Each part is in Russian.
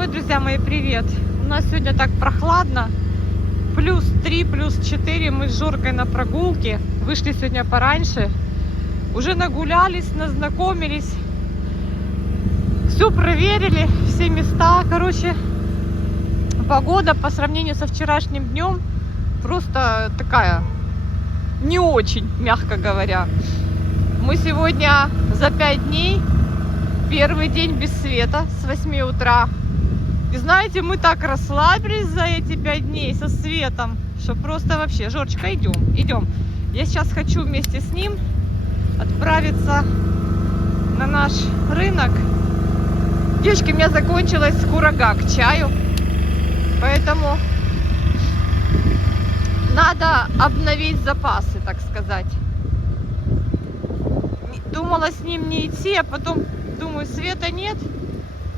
Ой, друзья мои, привет! У нас сегодня так прохладно. Плюс 3, плюс 4. Мы с Жоркой на прогулке. Вышли сегодня пораньше. Уже нагулялись, назнакомились. Все проверили, все места. Короче, погода по сравнению со вчерашним днем просто такая не очень, мягко говоря. Мы сегодня за 5 дней первый день без света с 8 утра. И знаете, мы так расслабились за эти 5 дней со светом, что просто вообще. Жорочка, идем. Я сейчас хочу вместе с ним отправиться на наш рынок. Девочки, у меня закончилась курага к чаю, поэтому надо обновить запасы, так сказать. Думала с ним не идти, а потом думаю, света нет.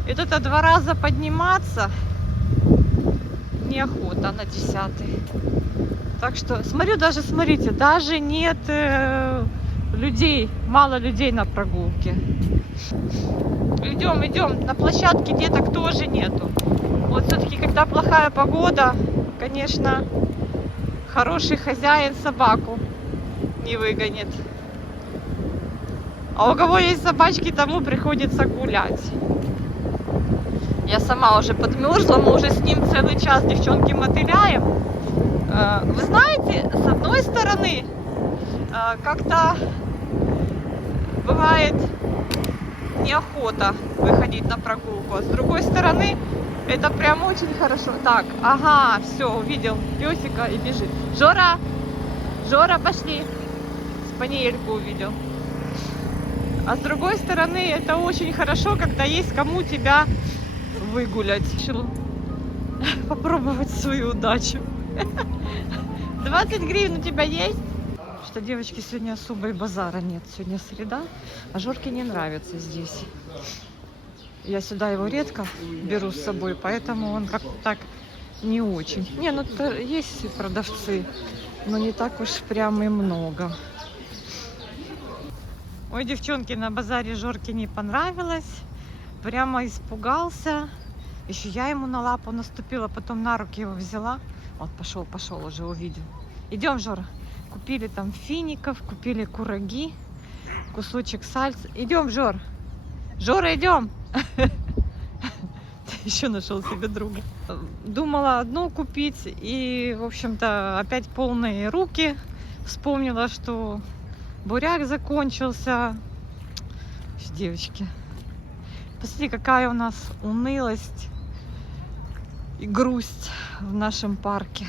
И это 2 раза подниматься неохота на 10-й. Так что смотрю, даже смотрите, даже нет людей, мало людей на прогулке. Идем. На площадке деток тоже нету. Вот все-таки, когда плохая погода, конечно, хороший хозяин собаку не выгонит. А у кого есть собачки, тому приходится гулять. Я сама уже подмерзла, мы уже с ним целый час, девчонки, мотыляем. Вы знаете, с одной стороны, как-то бывает неохота выходить на прогулку, а с другой стороны, это прям очень хорошо. Так, ага, все, увидел песика и бежит. Жора, пошли. Спаниельку увидел. А с другой стороны, это очень хорошо, когда есть кому тебя выгулять. Решил попробовать свою удачу. 20 гривен у тебя есть? Что, девочки, сегодня особо и базара нет. Сегодня среда, а Жорке не нравится здесь. Я сюда его редко беру с собой, поэтому он как-то так не очень. Не, ну есть продавцы, но не так уж прям и много. Ой, девчонки, на базаре Жорке не понравилось. Прямо испугался. Еще я ему на лапу наступила, потом на руки его взяла. Вот, пошел, уже увидел. Идем, Жора. Купили там фиников, купили кураги, кусочек сальца. Идем, Жора, идем. Еще нашел себе друга. Думала одну купить и, в общем-то, опять полные руки. Вспомнила, что буряк закончился. Девочки, посмотрите, какая у нас унылость и грусть в нашем парке.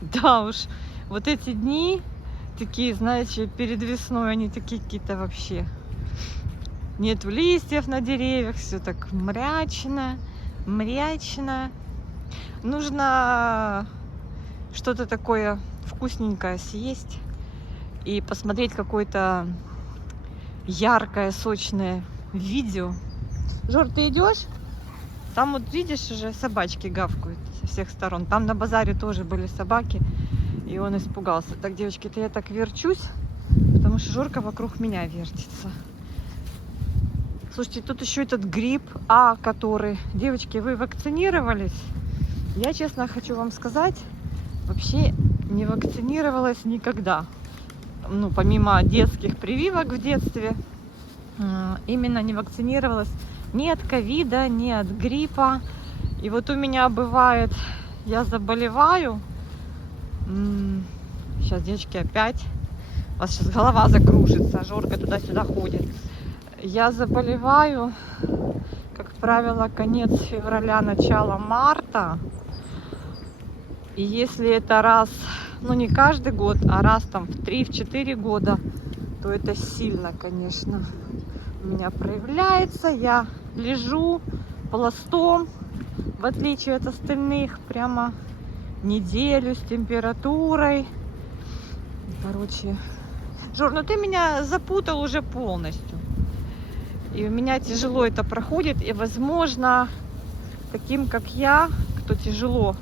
Да уж, вот эти дни такие, знаете, перед весной, они такие какие-то вообще. Нету листьев на деревьях, все так мрачно. Нужно что-то такое вкусненькое съесть и посмотреть какое-то яркое, сочное видео. Жор, ты идешь? Там вот видишь, уже собачки гавкают со всех сторон. Там на базаре тоже были собаки, и он испугался. Так, девочки-то я так верчусь, потому что Жорка вокруг меня вертится. Слушайте, тут еще этот грипп А, который... Девочки, вы вакцинировались? Я, честно, хочу вам сказать, вообще не вакцинировалась никогда. Ну, помимо детских прививок в детстве, именно не вакцинировалась ни от ковида, ни от гриппа. И вот у меня бывает, я заболеваю. Сейчас, девочки, опять. У вас сейчас голова закружится, Жорка туда-сюда ходит. Я заболеваю, как правило, конец февраля, начало марта. И если это раз, ну не каждый год, а раз там в 3-4 года, то это сильно, конечно, у меня проявляется. Я лежу пластом, в отличие от остальных, прямо неделю с температурой. Короче, Жор, ну ты меня запутал уже полностью. И у меня тяжело это проходит. И, возможно, таким, как я, кто тяжело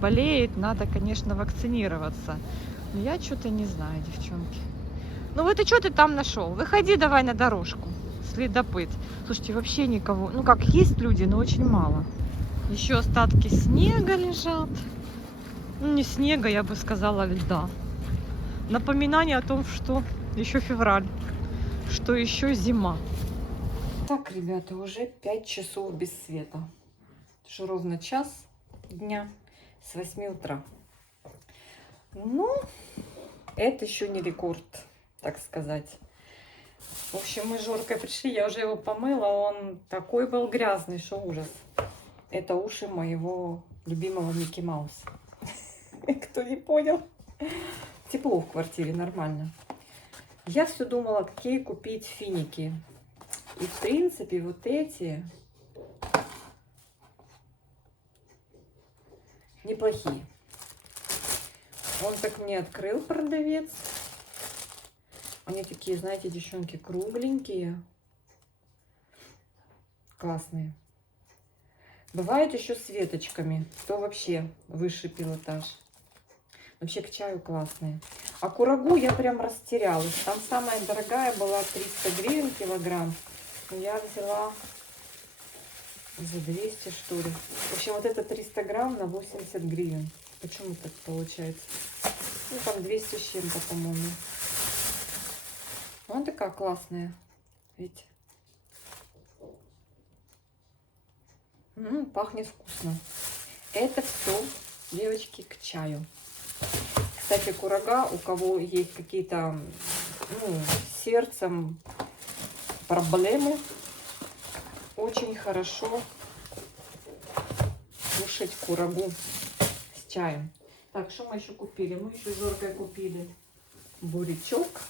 болеет, надо, конечно, вакцинироваться. Но я что-то не знаю, девчонки. Ну вот и что ты там нашел? Выходи давай на дорожку следопыт. Слушайте, вообще никого. Ну как, есть люди, но очень мало. Еще остатки снега лежат. Ну, не снега, я бы сказала, льда. Напоминание о том, что еще февраль, что еще зима. Так, ребята, уже 5 часов без света. Это же ровно час дня с 8 утра. Ну, это еще не рекорд, так сказать. В общем, мы с Жоркой пришли, я уже его помыла, он такой был грязный, что ужас. Это уши моего любимого Микки Мауса. Кто не понял. Тепло в квартире, нормально. Я все думала, какие купить финики. И в принципе вот эти неплохие. Он так мне открыл, продавец. Они такие, знаете, девчонки, кругленькие. Классные. Бывают еще с веточками. То вообще высший пилотаж. Вообще к чаю классные. А курагу я прям растерялась. Там самая дорогая была 300 гривен килограмм. Но я взяла за 200, что ли. В общем, вот это 300 грамм на 80 гривен. Почему так получается? Ну, там 200 с чем-то, по-моему. Она такая классная. Видите? Пахнет вкусно. Это все, девочки, к чаю. Кстати, курага, у кого есть какие-то с сердцем проблемы, очень хорошо кушать курагу с чаем. Так, что мы еще купили? Мы еще с Жоркой купили бурячок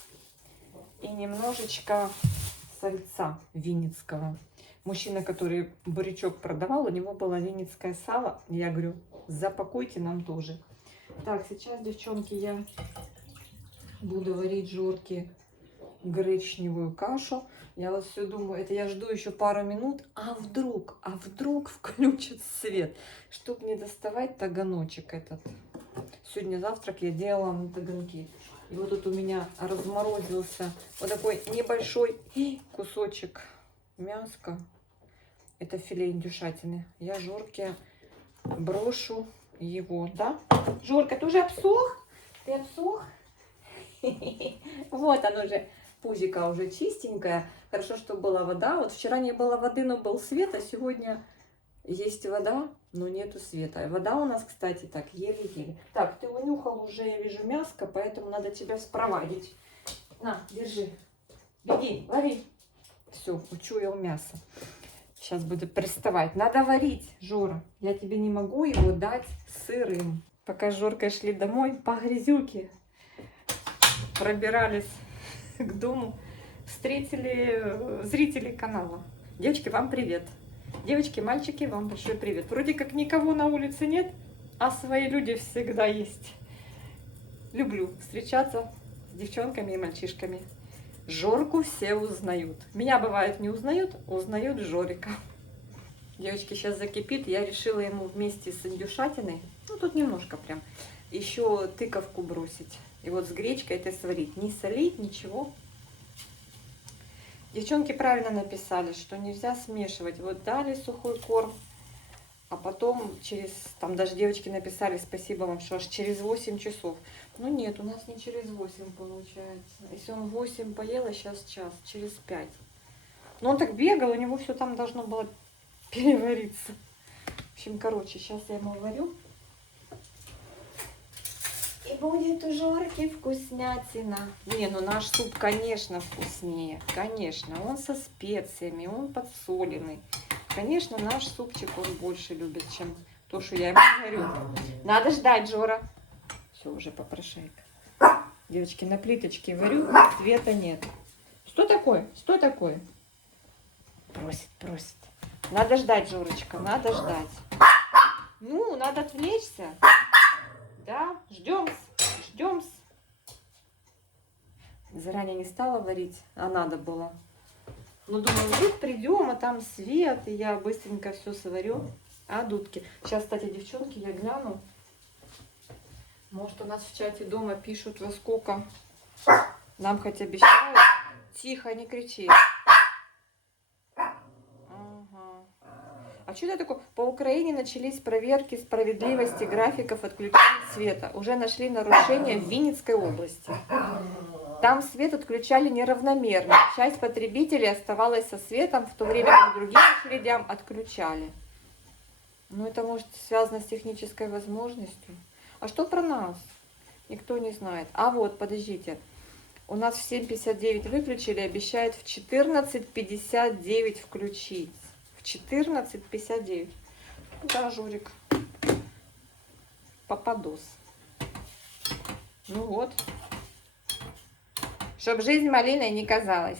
и немножечко сальца винницкого. Мужчина, который бурячок продавал, у него было винницкое сало. Я говорю, запакуйте нам тоже. Так, сейчас, девчонки, я буду варить Жорке гречневую кашу. Я вот все думаю, это я жду еще пару минут, а вдруг включат свет, чтобы не доставать таганочек этот. Сегодня завтрак я делала на таганке. И вот тут у меня разморозился вот такой небольшой кусочек мяска. Это филе индюшатины. Я Жорке брошу его, да? Жорка, ты уже обсох? Ты обсох? Вот оно уже, пузика уже чистенькая. Хорошо, что была вода. Вот вчера не было воды, но был свет, а сегодня есть вода, но нету света. Вода у нас, кстати, так, еле-еле. Так, ты унюхал уже, я вижу, мяско, поэтому надо тебя спровадить. На, держи. Беги, лови. Все, учуял мясо. Сейчас буду приставать. Надо варить, Жора. Я тебе не могу его дать сырым. Пока с Жоркой шли домой по грязюке, пробирались к дому, встретили зрителей канала. Девочки, вам привет. Девочки, мальчики, вам большой привет. Вроде как никого на улице нет, а свои люди всегда есть. Люблю встречаться с девчонками и мальчишками. Жорку все узнают. Меня, бывает, не узнают, узнают Жорика. Девочки, сейчас закипит. Я решила ему вместе с индюшатиной, ну тут немножко прям, еще тыковку бросить. И вот с гречкой это сварить. Не солить, ничего. Девчонки правильно написали, что нельзя смешивать. Вот дали сухой корм, а потом там даже девочки написали, спасибо вам, что аж через 8 часов. Ну нет, у нас не через 8 получается. Если он 8 поел, а сейчас час, через 5. Но он так бегал, у него все там должно было перевариться. В общем, короче, сейчас я ему варю. И будет у Жорки вкуснятина. Не, ну наш суп, конечно, вкуснее. Конечно, он со специями, он подсоленный. Конечно, наш супчик он больше любит, чем то, что я ему говорю. Надо ждать, Жора. Все, уже попрошайка. Девочки, на плиточке варю, света нет. Что такое? Что такое? Просит, просит. Надо ждать, Жорочка, надо ждать. Ну, надо отвлечься. Да, ждем, ждем. Заранее не стала варить, а надо было. Ну, думаю, вдруг придем, а там свет, и я быстренько все сварю. А дудки. Сейчас, кстати, девчонки, я гляну. Может, у нас в чате дома пишут, во сколько нам хоть обещают. Тихо, не кричи. А что это такое? По Украине начались проверки справедливости графиков отключения света. Уже нашли нарушения в Винницкой области. Там свет отключали неравномерно. Часть потребителей оставалась со светом, в то время как другим очередям отключали. Ну, это может связано с технической возможностью. А что про нас? Никто не знает. А вот, подождите. У нас в 7:59 выключили, обещают в 14:59 включить. В 14:59. Да, Журик. Попадос. Ну вот. Чтоб жизнь малиной не казалась.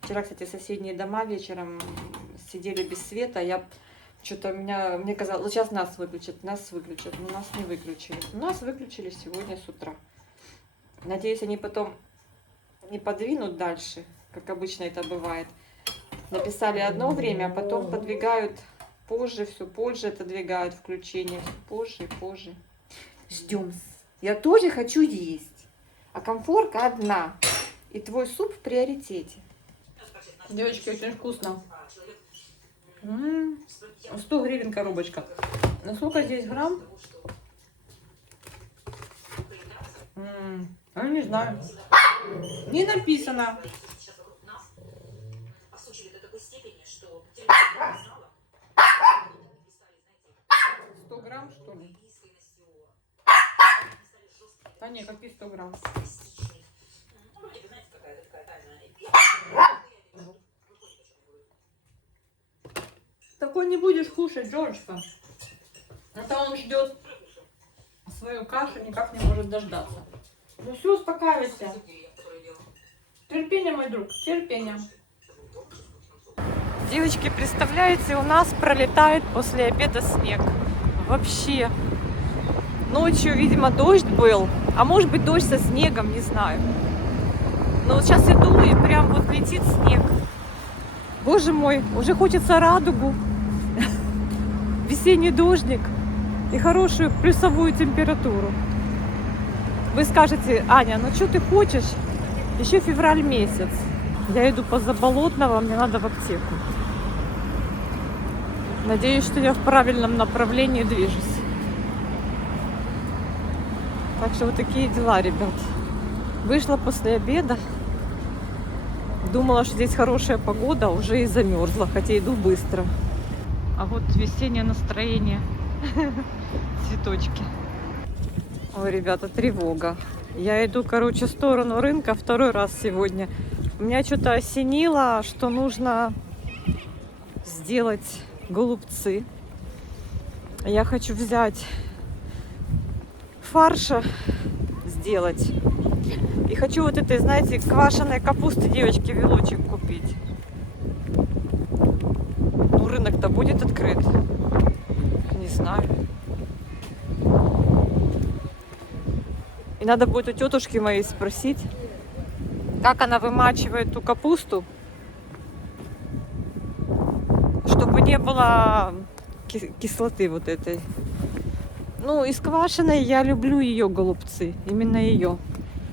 Вчера, кстати, соседние дома вечером сидели без света. Что-то мне казалось, вот сейчас нас выключат, но нас не выключили. Нас выключили сегодня с утра. Надеюсь, они потом не подвинут дальше, как обычно это бывает. Написали одно время, а потом подвигают позже, все позже отодвигают включение, все позже и позже. Ждем. Я тоже хочу есть, а комфорка одна. И твой суп в приоритете. Девочки, очень вкусно. 100 гривен коробочка. На сколько здесь грамм? Не знаю. Не написано. 100 грамм, что ли? Да не, какие 100 грамм? Такой не будешь кушать, Джорджка. Это он ждет свою кашу, никак не может дождаться. Ну все, успокаивайся. Терпение, мой друг, терпение. Девочки, представляете, у нас пролетает после обеда снег. Вообще. Ночью, видимо, дождь был. А может быть, дождь со снегом, не знаю. Но вот сейчас иду, и прям вот летит снег. Боже мой, уже хочется радугу. Весенний дождик и хорошую плюсовую температуру. Вы скажете: Аня, ну что ты хочешь? Еще февраль месяц. Я иду по Заболотного, мне надо в аптеку. Надеюсь, что я в правильном направлении движусь. Так что вот такие дела, ребят. Вышла после обеда. Думала, что здесь хорошая погода, уже и замерзла, хотя иду быстро. А вот весеннее настроение. Цветочки. Ой, ребята, тревога. Я иду, короче, в сторону рынка второй раз сегодня. Меня что-то осенило, что нужно сделать голубцы. Я хочу взять фарша сделать. И хочу вот этой, знаете, квашеной капусты, девочки, вилочек купить. Ну, рынок-то будет открыт. Не знаю. И надо будет у тетушки моей спросить, как она вымачивает ту капусту, чтобы не было кислоты вот этой. Ну, из квашеной я люблю ее голубцы, именно ее.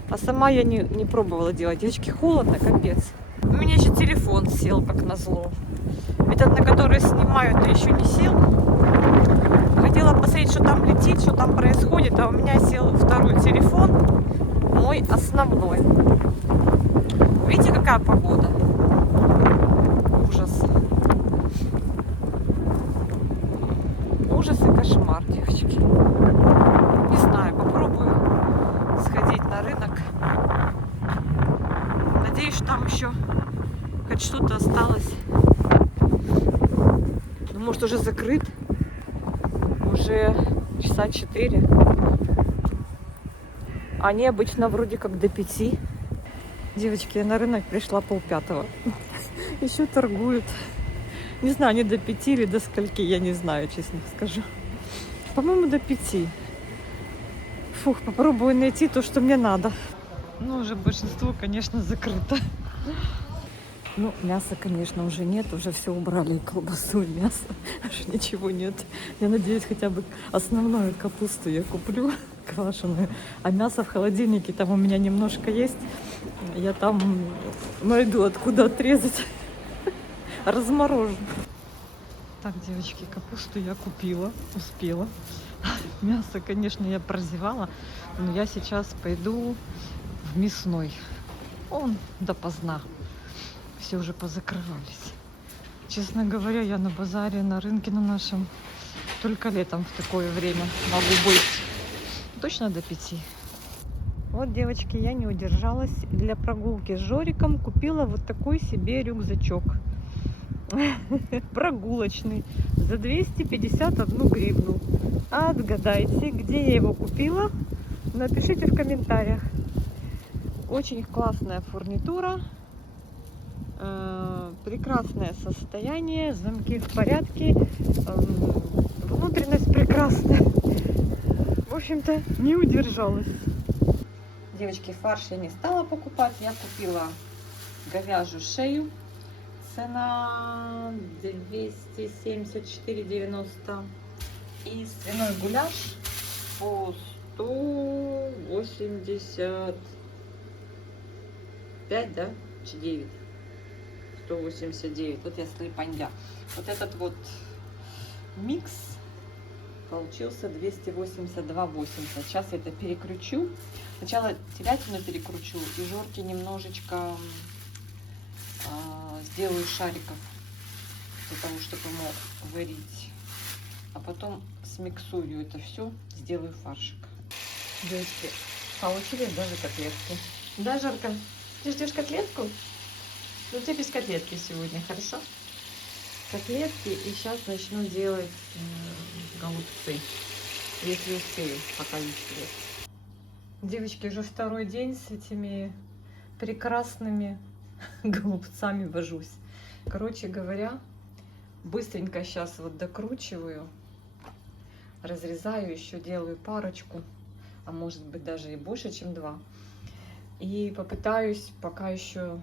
А сама я не пробовала делать. Девочки, холодно, капец. У меня еще телефон сел, как назло. Этот, на который снимаю, то еще не сел. Хотела посмотреть, что там летит, что там происходит, а у меня сел второй телефон, мой основной. Видите, какая погода? Ужас. Ужас и кошмар, девочки. Не знаю, попробую сходить на рынок. Надеюсь, что там еще хоть что-то осталось. Ну, может, уже закрыт. Уже часа 4. Они обычно вроде как до 5. Девочки, я на рынок пришла 4:30. Еще торгуют. Не знаю, они до 5 или до скольки, я не знаю, честно скажу. По-моему, до 5. Фух, попробую найти то, что мне надо. Ну, уже большинство, конечно, закрыто. Ну, мяса, конечно, уже нет. Уже все убрали, и колбасу, и мясо. Уже ничего нет. Я надеюсь, хотя бы основную капусту я куплю, квашеную. А мясо в холодильнике там у меня немножко есть. Я там найду, откуда отрезать. Разморожу. Так, девочки, капусту я купила, успела. Мясо, конечно, я прозевала, но я сейчас пойду в мясной. Он допоздна. Все уже позакрывались. Честно говоря, я на базаре, на рынке на нашем только летом в такое время могу быть. Точно до 5. Вот, девочки, я не удержалась. Для прогулки с Жориком купила вот такой себе рюкзачок. Прогулочный. За 251 гривну. Отгадайте, где я его купила? Напишите в комментариях. Очень классная фурнитура. Прекрасное состояние. Замки в порядке. Внутренность прекрасная. В общем-то, не удержалась. Девочки, фарш я не стала покупать. Я купила говяжью шею. Цена 274,90. И свиной гуляш по 185, да? 9. 189. Вот я слепандя. Вот этот вот микс получился 282,80. Сейчас я это перекручу. Сначала телятину перекручу и Жорке немножечко сделаю шариков для того, чтобы ему варить. А потом смиксую это все, сделаю фаршик. Девочки, получились даже котлетки. Да, Жорка? Ты ждешь котлетку? Ну, ты без котлетки сегодня, хорошо? Котлетки, и сейчас начну делать голубцы. Если успею, пока есть свет. Девочки, уже второй день с этими прекрасными голубцами вожусь. Короче говоря, быстренько сейчас вот докручиваю, разрезаю, еще делаю парочку, а может быть даже и больше, чем 2. И попытаюсь, пока еще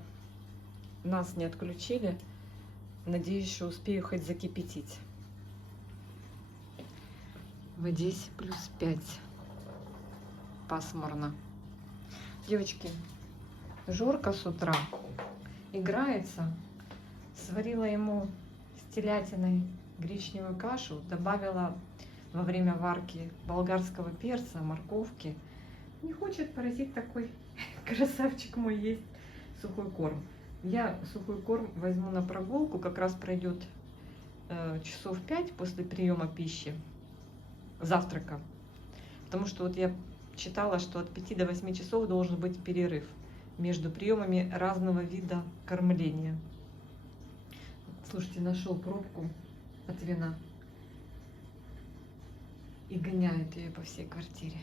нас не отключили, надеюсь, что успею хоть закипятить. В Одессе +5. Пасмурно. Девочки, Жорка с утра играется. Сварила ему с телятиной гречневую кашу, добавила во время варки болгарского перца, морковки. Не хочет, паразит такой, красавчик мой, есть сухой корм. Я сухой корм возьму на прогулку, как раз пройдет часов 5 после приема пищи, завтрака. Потому что вот я читала, что от 5 до 8 часов должен быть перерыв между приемами разного вида кормления. Слушайте, нашел пробку от вина и гоняет ее по всей квартире.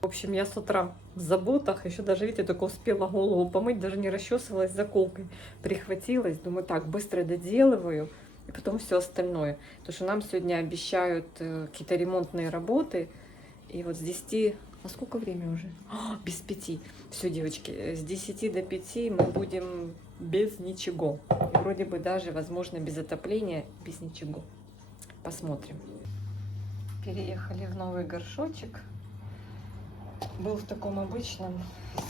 В общем, я с утра в заботах, еще даже, видите, только успела голову помыть, даже не расчесывалась заколкой, прихватилась, думаю, так, быстро доделываю, и потом все остальное. Потому что нам сегодня обещают какие-то ремонтные работы, и вот с 10, а сколько время уже? Без 5. Все, девочки, с 10 до 5 мы будем без ничего. И вроде бы даже, возможно, без отопления, без ничего. Посмотрим. Переехали в новый горшочек. Был в таком обычном,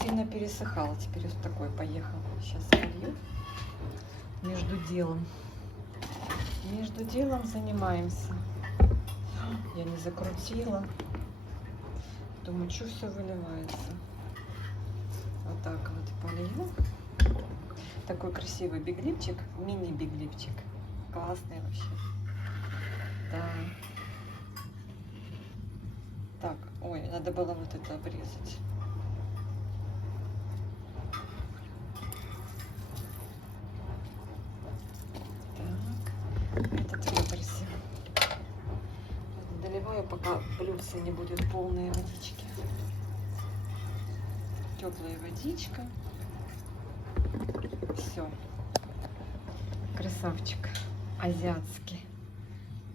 сильно пересыхал. Теперь вот такой поехал. Сейчас полью. Между делом. Между делом занимаемся. Я не закрутила. Думаю, что все выливается. Вот так вот полью. Такой красивый биглипчик. Мини-биглипчик. Классный вообще. Да. Так, ой, надо было вот это обрезать. Так, этот выбросим. Доливаю, пока блюдце не будет полной водички. Теплая водичка. Все. Красавчик. Азиатский.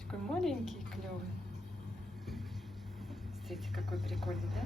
Такой маленький, клевый. Смотрите, какой прикольный, да?